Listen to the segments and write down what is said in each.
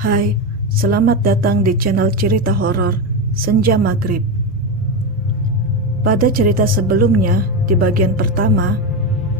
Hai, selamat datang di channel cerita horor Senja Maghrib. Pada cerita sebelumnya, di bagian pertama,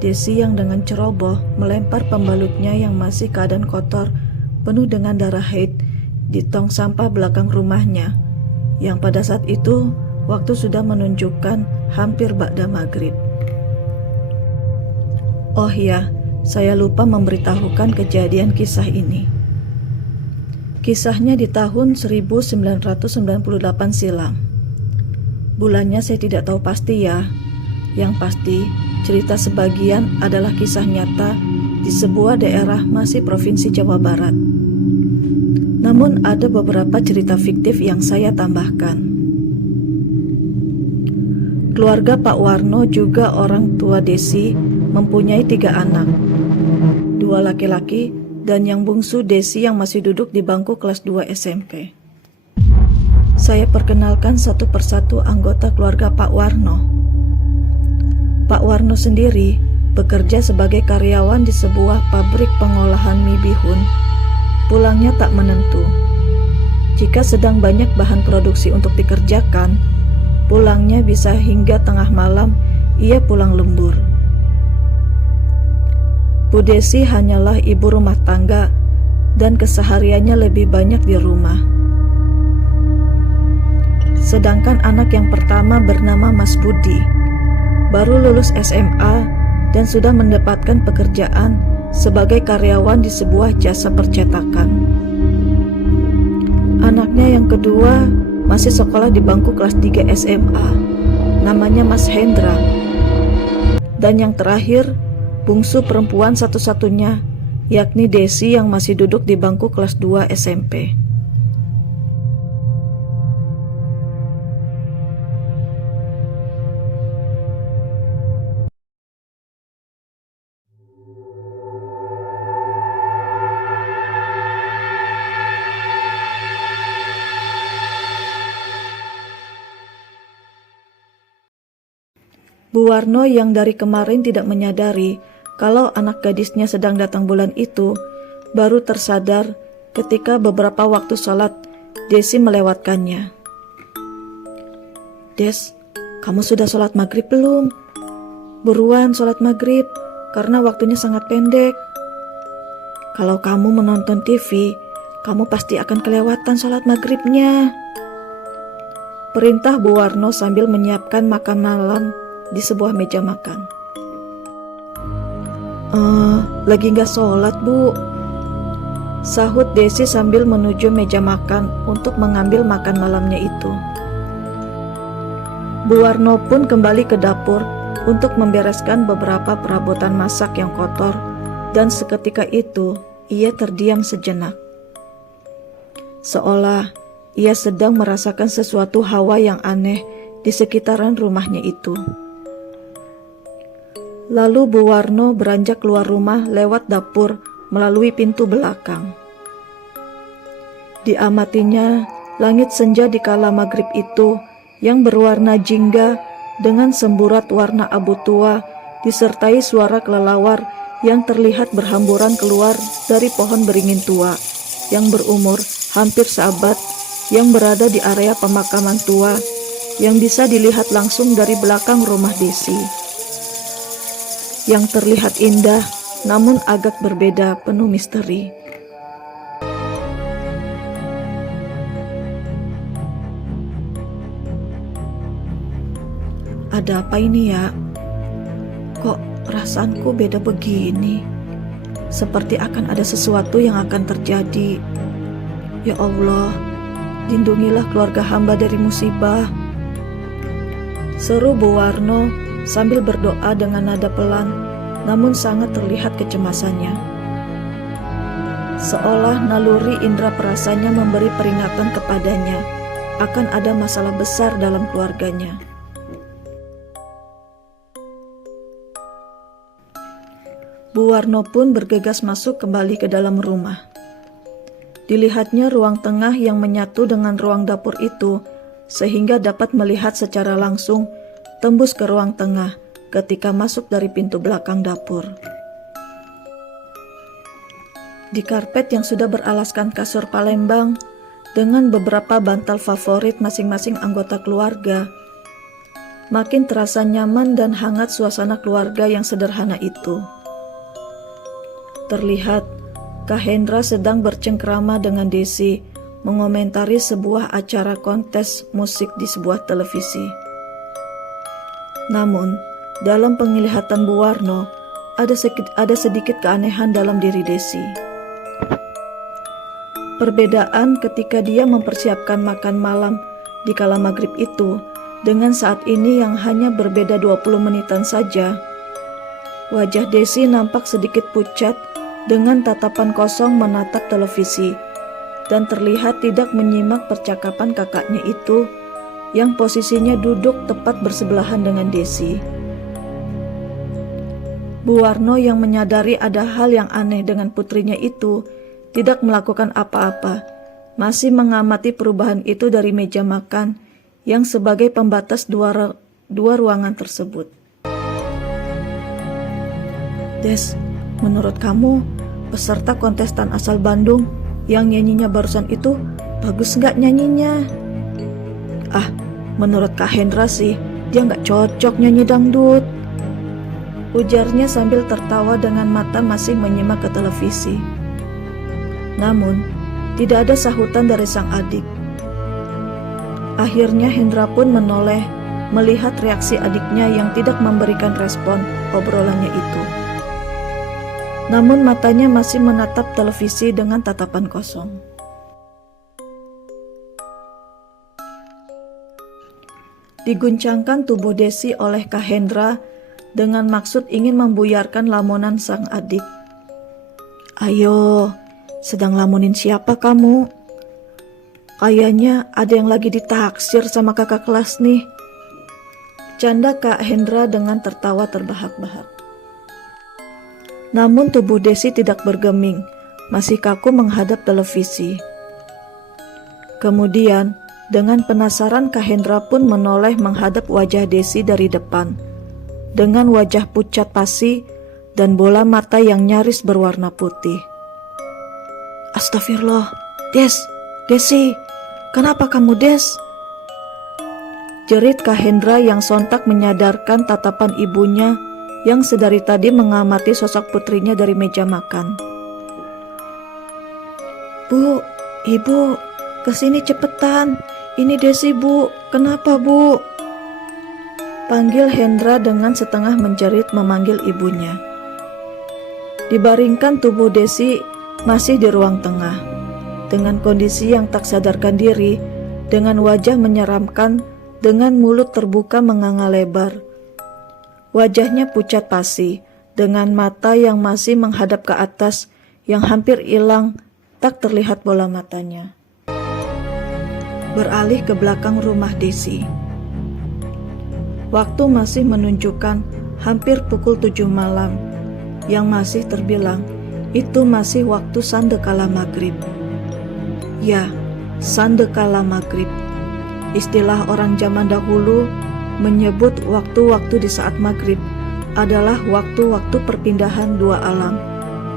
Desi yang dengan ceroboh melempar pembalutnya yang masih keadaan kotor penuh dengan darah haid di tong sampah belakang rumahnya, yang pada saat itu waktu sudah menunjukkan hampir ba'da maghrib. Oh ya, saya lupa memberitahukan kejadian kisah ini. Kisahnya di tahun 1998 silam. Bulannya saya tidak tahu pasti ya. Yang pasti, cerita sebagian adalah kisah nyata di sebuah daerah masih Provinsi Jawa Barat. Namun ada beberapa cerita fiktif yang saya tambahkan. Keluarga Pak Warno juga orang tua Desi mempunyai 3 anak. 2 laki-laki dan yang bungsu Desi yang masih duduk di bangku kelas 2 SMP. Saya perkenalkan satu persatu anggota keluarga Pak Warno. Pak Warno sendiri bekerja sebagai karyawan di sebuah pabrik pengolahan mie bihun. Pulangnya tak menentu. Jika sedang banyak bahan produksi untuk dikerjakan, pulangnya bisa hingga tengah malam ia pulang lembur. Bu Desi hanyalah ibu rumah tangga dan kesehariannya lebih banyak di rumah. Sedangkan anak yang pertama bernama Mas Budi, baru lulus SMA dan sudah mendapatkan pekerjaan sebagai karyawan di sebuah jasa percetakan. Anaknya yang kedua masih sekolah di bangku kelas 3 SMA, namanya Mas Hendra. Dan yang terakhir, bungsu perempuan satu-satunya, yakni Desi yang masih duduk di bangku kelas 2 SMP. Bu Warno yang dari kemarin tidak menyadari kalau anak gadisnya sedang datang bulan itu, baru tersadar ketika beberapa waktu sholat Desi melewatkannya. Des, kamu sudah sholat maghrib belum? Buruan sholat maghrib, karena waktunya sangat pendek. Kalau kamu menonton TV, kamu pasti akan kelewatan sholat maghribnya. Perintah Bu Warno sambil menyiapkan makan malam di sebuah meja makan. Lagi gak sholat, Bu, sahut Desi sambil menuju meja makan untuk mengambil makan malamnya itu. Bu Warno pun kembali ke dapur untuk membereskan beberapa perabotan masak yang kotor, dan seketika itu ia terdiam sejenak. Seolah ia sedang merasakan sesuatu hawa yang aneh di sekitaran rumahnya itu. Lalu Bu Warno beranjak keluar rumah lewat dapur melalui pintu belakang. Diamatinya langit senja di kala maghrib itu yang berwarna jingga dengan semburat warna abu tua disertai suara kelelawar yang terlihat berhamburan keluar dari pohon beringin tua yang berumur hampir seabad yang berada di area pemakaman tua yang bisa dilihat langsung dari belakang rumah Desi. Yang terlihat indah, namun agak berbeda, penuh misteri. Ada apa ini ya? Kok perasaanku beda begini? Seperti akan ada sesuatu yang akan terjadi. Ya Allah, lindungilah keluarga hamba dari musibah. Seru Bu Warno sambil berdoa dengan nada pelan, namun sangat terlihat kecemasannya. Seolah naluri indera perasanya memberi peringatan kepadanya akan ada masalah besar dalam keluarganya. Bu Warno pun bergegas masuk kembali ke dalam rumah. Dilihatnya ruang tengah yang menyatu dengan ruang dapur itu, sehingga dapat melihat secara langsung tembus ke ruang tengah ketika masuk dari pintu belakang dapur. Di karpet yang sudah beralaskan kasur Palembang dengan beberapa bantal favorit masing-masing anggota keluarga, makin terasa nyaman dan hangat suasana keluarga yang sederhana itu. Terlihat Kak Hendra sedang bercengkrama dengan Desi mengomentari sebuah acara kontes musik di sebuah televisi. Namun, dalam penglihatan Bu Warno, ada sedikit keanehan dalam diri Desi. Perbedaan ketika dia mempersiapkan makan malam di kala maghrib itu dengan saat ini yang hanya berbeda 20 menitan saja. Wajah Desi nampak sedikit pucat dengan tatapan kosong menatap televisi dan terlihat tidak menyimak percakapan kakaknya itu yang posisinya duduk tepat bersebelahan dengan Desi. Bu Warno yang menyadari ada hal yang aneh dengan putrinya itu tidak melakukan apa-apa, masih mengamati perubahan itu dari meja makan yang sebagai pembatas dua ruangan tersebut. Des, menurut kamu peserta kontestan asal Bandung yang nyanyinya barusan itu bagus nggak nyanyinya? Ah, menurut Kak Hendra sih dia nggak cocok nyanyi dangdut, ujarnya sambil tertawa dengan mata masih menyimak ke televisi. Namun tidak ada sahutan dari sang adik. Akhirnya Hendra pun menoleh melihat reaksi adiknya yang tidak memberikan respon obrolannya itu. Namun matanya masih menatap televisi dengan tatapan kosong. Diguncangkan tubuh Desi oleh Kak Hendra dengan maksud ingin membuyarkan lamunan sang adik. Ayo, sedang lamunin siapa kamu? Kayaknya ada yang lagi ditaksir sama kakak kelas nih. Canda Kak Hendra dengan tertawa terbahak-bahak. Namun tubuh Desi tidak bergeming, masih kaku menghadap televisi. Kemudian, dengan penasaran Kak Hendra pun menoleh menghadap wajah Desi dari depan, dengan wajah pucat pasi dan bola mata yang nyaris berwarna putih. Astagfirullah, Desi, kenapa kamu Des? Jerit Kak Hendra yang sontak menyadarkan tatapan ibunya yang sedari tadi mengamati sosok putrinya dari meja makan. Bu, Ibu, kesini cepetan. Ini Desi Bu, kenapa Bu? Panggil Hendra dengan setengah menjerit memanggil ibunya. Dibaringkan tubuh Desi masih di ruang tengah, dengan kondisi yang tak sadarkan diri, dengan wajah menyeramkan, dengan mulut terbuka menganga lebar. Wajahnya pucat pasi, dengan mata yang masih menghadap ke atas, yang hampir hilang, tak terlihat bola matanya. Beralih ke belakang rumah Desi. Waktu masih menunjukkan hampir pukul 7 malam, yang masih terbilang itu masih waktu sandekala maghrib. Ya, sandekala maghrib. Istilah orang zaman dahulu menyebut waktu-waktu di saat maghrib adalah waktu-waktu perpindahan dua alam,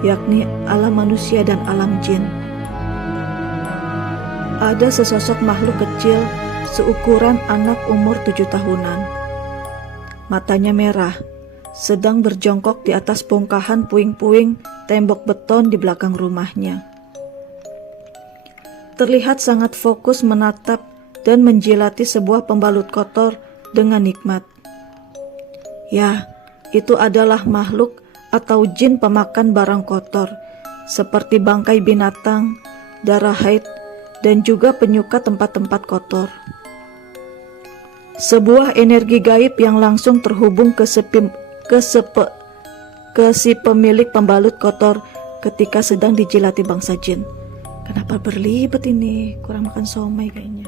yakni alam manusia dan alam jin. Ada sesosok makhluk kecil seukuran anak umur 7 tahunan. Matanya merah, sedang berjongkok di atas bongkahan puing-puing tembok beton di belakang rumahnya. Terlihat sangat fokus menatap dan menjilati sebuah pembalut kotor dengan nikmat. Ya, itu adalah makhluk atau jin pemakan barang kotor, seperti bangkai binatang, darah haid, dan juga penyuka tempat-tempat kotor. Sebuah energi gaib yang langsung terhubung ke si pemilik pembalut kotor ketika sedang dijilati bangsa jin. Kenapa berlibet ini? Kurang makan somai kayaknya.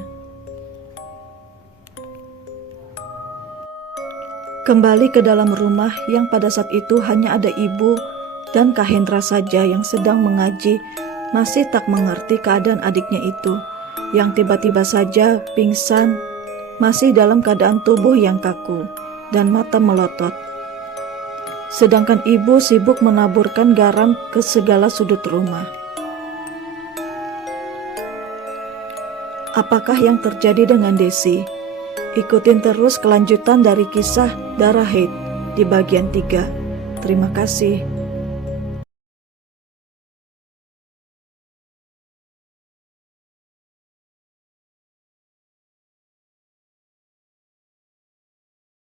Kembali ke dalam rumah yang pada saat itu hanya ada ibu dan Kak Hendra saja yang sedang mengaji, masih tak mengerti keadaan adiknya itu, yang tiba-tiba saja pingsan, masih dalam keadaan tubuh yang kaku dan mata melotot. sedangkan ibu sibuk menaburkan garam ke segala sudut rumah. Apakah yang terjadi dengan Desi? Ikutin terus kelanjutan dari kisah Darah Hate di bagian 3. Terima kasih.